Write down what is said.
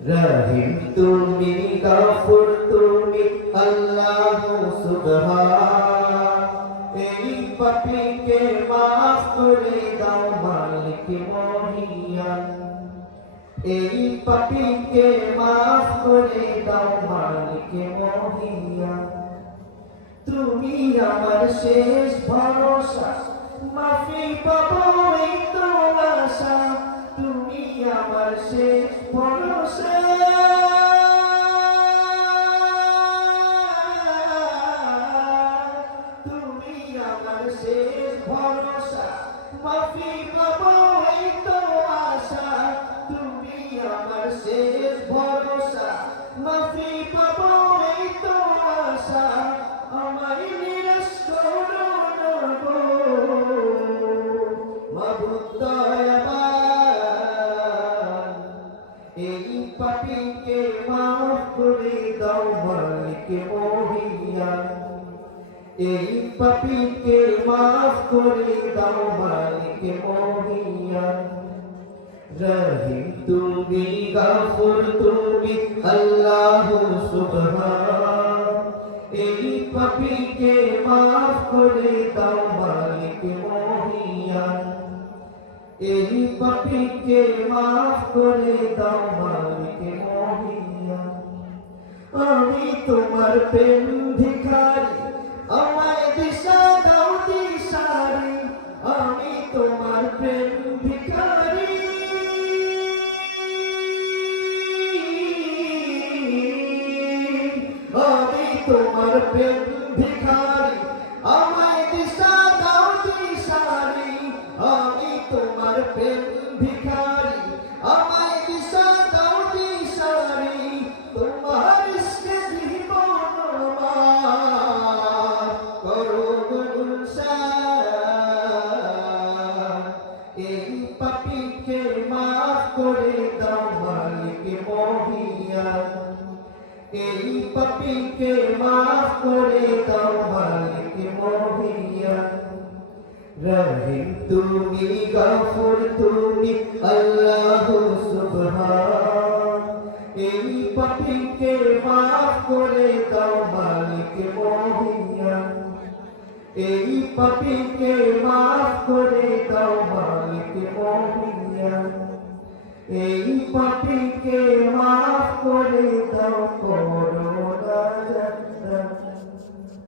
রহিম তুমি, গফুর তুমি, আল্লাহ সুবহান। এই পাপীকে মাফ করে দাও মালিক মহিয়ান। এই পাপীকে মাফ করে দাও মালিক মহিয়ান। তুমি আমার শেষ ভরসা, মাফি পাবো এই তো আশা। তুমি আমার শেষ ভরসা, তুমি আমার শেষ ভরসা, মাফি পাবো এই তো আশা। তুমি আমার শেষ ভরসা, মাফি পাবো এই তো আশা। আমায় নিরাশ করো না গো মাবুদ দয়াবান। এই পাপীকে মাফ করে দাও মালিক মহিয়ান। এই পাপীকে মাফ করে দাও মালিক মহিয়ান। রহিম তুমি, গফুর তুমি, আল্লাহ সুবহান। এই পাপীকে মাফ করে দাও মালিক মহিয়ান। এই পাপীকে মাফ করে দাও মালিক মহিয়ান। আমি তোমার প্রেম ভিখারি, আমায় দিশা দাও দিশারি। আমি তোমার প্রেম ভিখারি, আমি তোমার প্রেম ভিখারি। আমায় দিশা দাও দিশারি। আমি তোমার প্রেম ভিখারি, আমায় দিশা দাও দিশারি। তোমার ইশকে জীবন আমার করো গুলশান। এই পাপীকে মাফ করে দাও মালিক মহিয়ান। এই পাপীকে মাফ করে দাও মালিক মহিয়ান। রহিম তুমি, গফুর তুমি, আল্লাহ সুবহান। এই পাপীকে মাফ করে দাও মালিক মহিয়ান। এই পাপীকে মাফ করে দাও মালিক মহিয়ান। এই পাপীকে মাফ করে দাও করো না জান্নাত।